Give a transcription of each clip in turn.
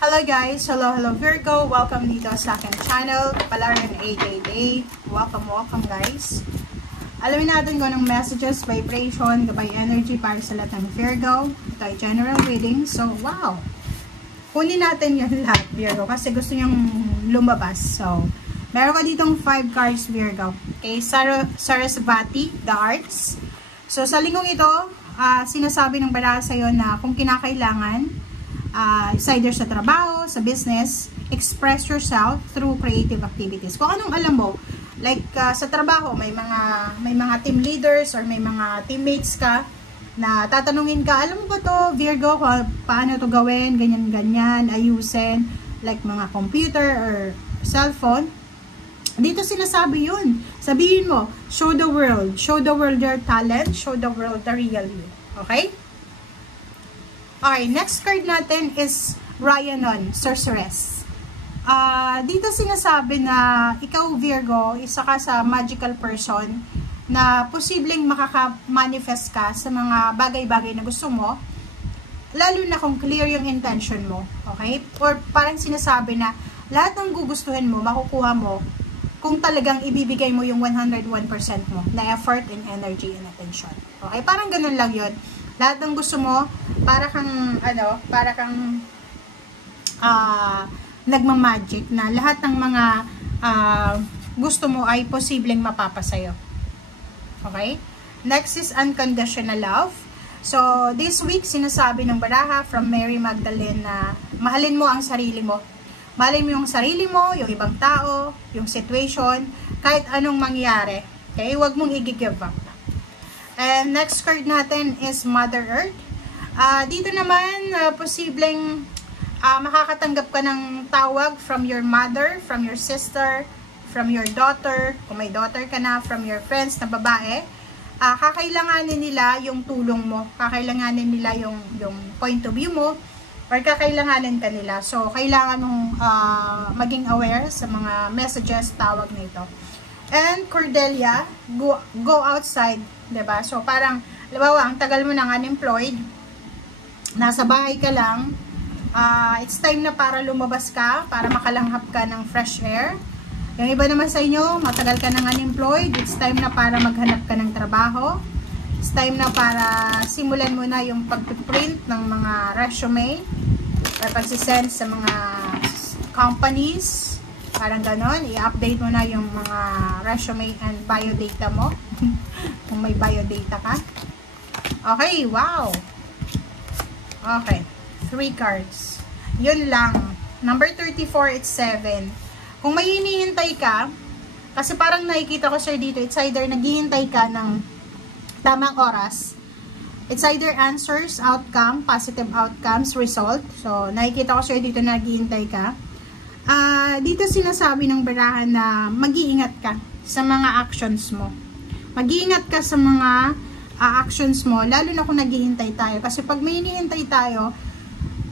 Hello guys! Hello Virgo! Welcome dito sa aking channel, Palarin 888. Welcome guys! Alamin natin kung anong messages, vibration, gabay energy para sa lahat ng Virgo. Ito ay general reading. So, wow! Kunin natin yan lahat, Virgo, kasi gusto niyang lumabas. So, meron ka ditong 5 cards, Virgo. Okay, Sarasvati, the Arts. So, sa linggong ito, sinasabi ng baraha sa'yo na kung kinakailangan, either sa trabaho, sa business, express yourself through creative activities. Kung anong alam mo, like sa trabaho, may mga team leaders or may mga teammates ka na tatanungin ka, alam mo ba to, Virgo, paano to gawin, ganyan, ayusin, like mga computer or cellphone. Dito sinasabi yun. Sabihin mo, show the world your talent, show the world the real you. Okay? Okay, next card natin is Rhiannon, Sorceress. Dito sinasabi na ikaw, Virgo, isa ka sa magical person na posibleng makaka-manifest ka sa mga bagay-bagay na gusto mo, lalo na kung clear yung intention mo. Okay? Or parang sinasabi na lahat ng gugustuhin mo, makukuha mo kung talagang ibibigay mo yung 101% mo na effort and energy and attention. Okay? Parang ganun lang yun. Lahat ng gusto mo, para kang nagmamagic na lahat ng mga gusto mo ay posibleng mapapasayo. Okay? Next is unconditional love. So, this week, sinasabi ng baraha from Mary Magdalene na mahalin mo ang sarili mo. Mahalin mo yung sarili mo, yung ibang tao, yung situation, kahit anong mangyari. Okay? Huwag mong i-give up. And next card natin is Mother Earth. Dito naman, posibleng makakatanggap ka ng tawag from your mother, from your sister, from your daughter, kung may daughter ka na, from your friends na babae. Kakailanganin nila yung tulong mo, kakailanganin nila yung point of view mo, or kakailanganin ka nila. So, kailangan mong maging aware sa mga messages, tawag na ito. And Cordelia, go outside, 'di ba? So parang, halimbawa, ang tagal mo nang unemployed, nasa bahay ka lang, it's time na para lumabas ka, para makalanghap ka ng fresh air. Yung iba naman sa inyo, matagal ka nang unemployed, it's time na para maghanap ka ng trabaho. It's time na para simulan mo na yung pag-print ng mga resume or pagsisend sa mga companies. Parang ganon, i-update mo na yung mga resume and biodata mo. Kung may biodata ka. Okay, wow! Okay, 3 cards. Yun lang. Number 34, it's 7. Kung may hinihintay ka, kasi parang nakikita ko sir dito, it's either naghihintay ka ng tamang oras. It's either answers, outcome, positive outcomes, result. So, nakikita ko sir dito na naghihintay ka. Dito sinasabi ng barahan na mag-iingat ka sa mga actions mo. Mag-iingat ka sa mga actions mo, lalo na kung naghihintay tayo. Kasi pag may hinihintay tayo,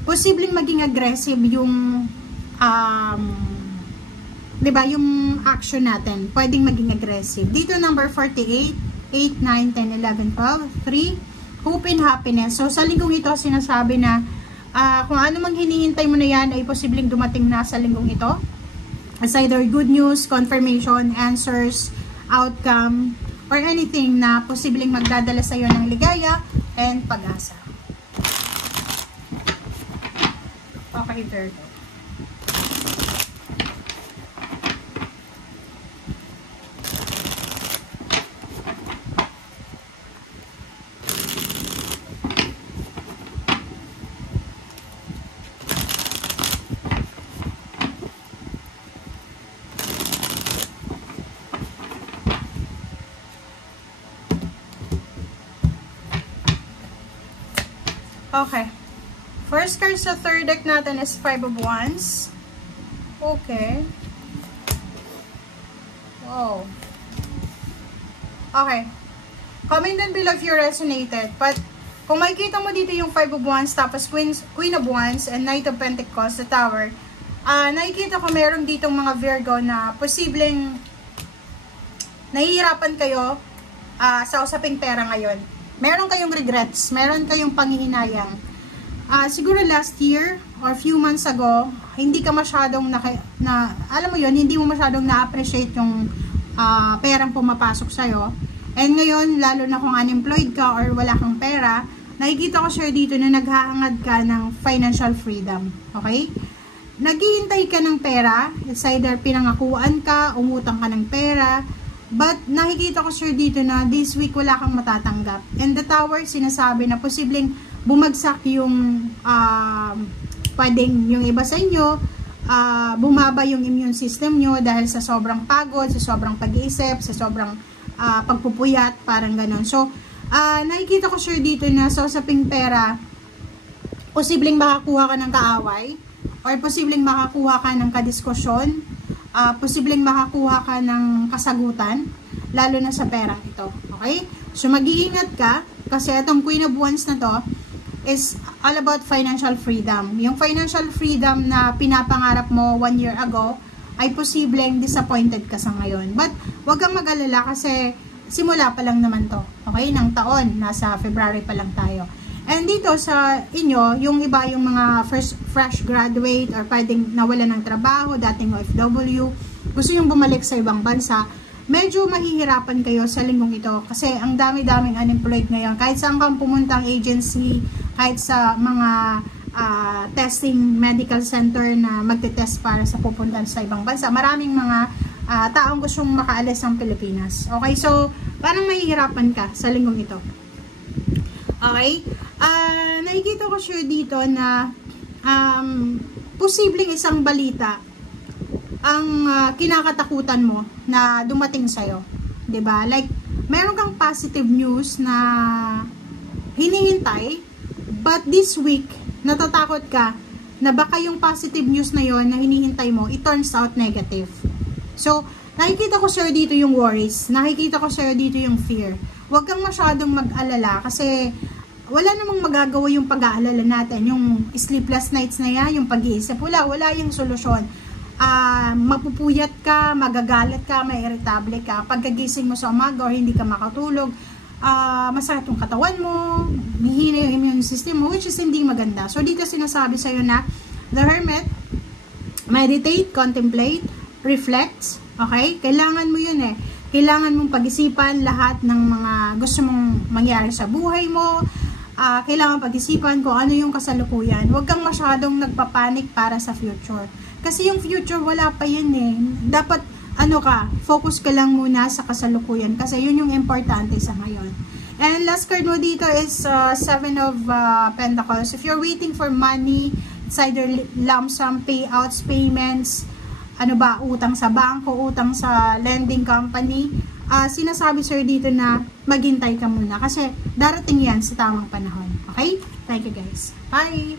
posibleng maging aggressive yung, diba, yung action natin. Pwedeng maging aggressive. Dito number 48, 8, 9, 10, 11, 12, 3, hope and happiness. So, sa linggong ito, sinasabi na kung ano mang hinihintay mo na yan ay posibleng dumating na sa linggong ito. It's either good news, confirmation, answers, outcome, or anything na posibleng magdadala sa iyo ng ligaya and pag-asa. Okay, Virgo. Okay. First card sa third deck natin is 5 of Wands. Okay. Wow. Okay. Comment down below if you resonated. But, kung makikita mo dito yung 5 of Wands, tapos Queen of Wands, and Knight of Pentacles, the Tower, nakikita ko meron ditong mga Virgo na posibleng nahihirapan kayo sa usaping pera ngayon. Meron kayong regrets, meron kayong panghihinayang. Siguro last year, or few months ago, hindi ka masyadong alam mo yun, hindi mo masyadong na-appreciate yung perang pumapasok sa'yo. And ngayon, lalo na kung unemployed ka or wala kang pera, nakikita ko sir dito na naghahangad ka ng financial freedom. Okay? Naghihintay ka ng pera, it's either pinangakuan ka, umutang ka ng pera, but nakikita ko sir dito na this week wala kang matatanggap. And the tower, sinasabi na posibleng bumagsak yung pwedeng yung iba sa inyo, bumaba yung immune system nyo dahil sa sobrang pagod, sa sobrang pag-iisip, sa sobrang pagpupuyat, parang ganon. So, nakikita ko sure dito na sa usaping pera, posibleng makakuha ka ng kaaway, or posibleng makakuha ka ng kadiskusyon, posibleng makakuha ka ng kasagutan, lalo na sa perang ito. Okay? So, mag-iingat ka, kasi itong Queen of Wands na to, is all about financial freedom. Yung financial freedom na pinapangarap mo 1 year ago, ay posibleng disappointed ka sa ngayon. But, huwag kang mag-alala kasi simula pa lang naman to. Okay? Ng taon, nasa February pa lang tayo. And dito sa inyo, yung iba, yung mga fresh graduate or pwedeng nawala ng trabaho, dating OFW, gusto yung bumalik sa ibang bansa, medyo mahihirapan kayo sa linggong ito kasi ang dami-daming unemployed ngayon. Kahit saan kang pumuntang agency, kahit sa mga testing medical center na magte-test para sa pupuntan sa ibang bansa, maraming mga taong gustong makaalis ng Pilipinas. Okay, so parang mahihirapan ka sa linggong ito. Okay, nakikita ko sure dito na posibleng isang balita ang kinakatakutan mo na dumating sa'yo. 'Di ba? Like, meron kang positive news na hinihintay, but this week, natatakot ka na baka yung positive news na yon na hinihintay mo, it turns out negative. So, nakikita ko sa'yo dito yung worries. Nakikita ko sa'yo dito yung fear. Huwag kang masyadong mag-alala kasi wala namang magagawa yung pag-aalala natin. Yung sleepless nights na yan, yung pag-iisip, wala yung solusyon. Mapupuyat ka, magagalit ka, mairritable ka. Pagkagising mo sa umaga or hindi ka makatulog, masakit yung katawan mo, hihina yung immune system mo, which is hindi maganda. So, dito sinasabi sa'yo na the Hermit, meditate, contemplate, reflect, okay? Kailangan mo yun eh. Kailangan mong pag-isipan lahat ng mga gusto mong mangyari sa buhay mo. Kailangan pag-isipan kung ano yung kasalukuyan. Huwag kang masyadong nagpapanik para sa future. Kasi yung future, wala pa yan eh. Dapat, focus ka lang muna sa kasalukuyan. Kasi yun yung importante sa ngayon. And last card mo dito is Seven of Pentacles. If you're waiting for money, it's either lump sum payouts, payments, utang sa bangko, utang sa lending company, sinasabi sir dito na maghintay ka muna kasi darating yan sa tamang panahon. Okay? Thank you guys. Bye!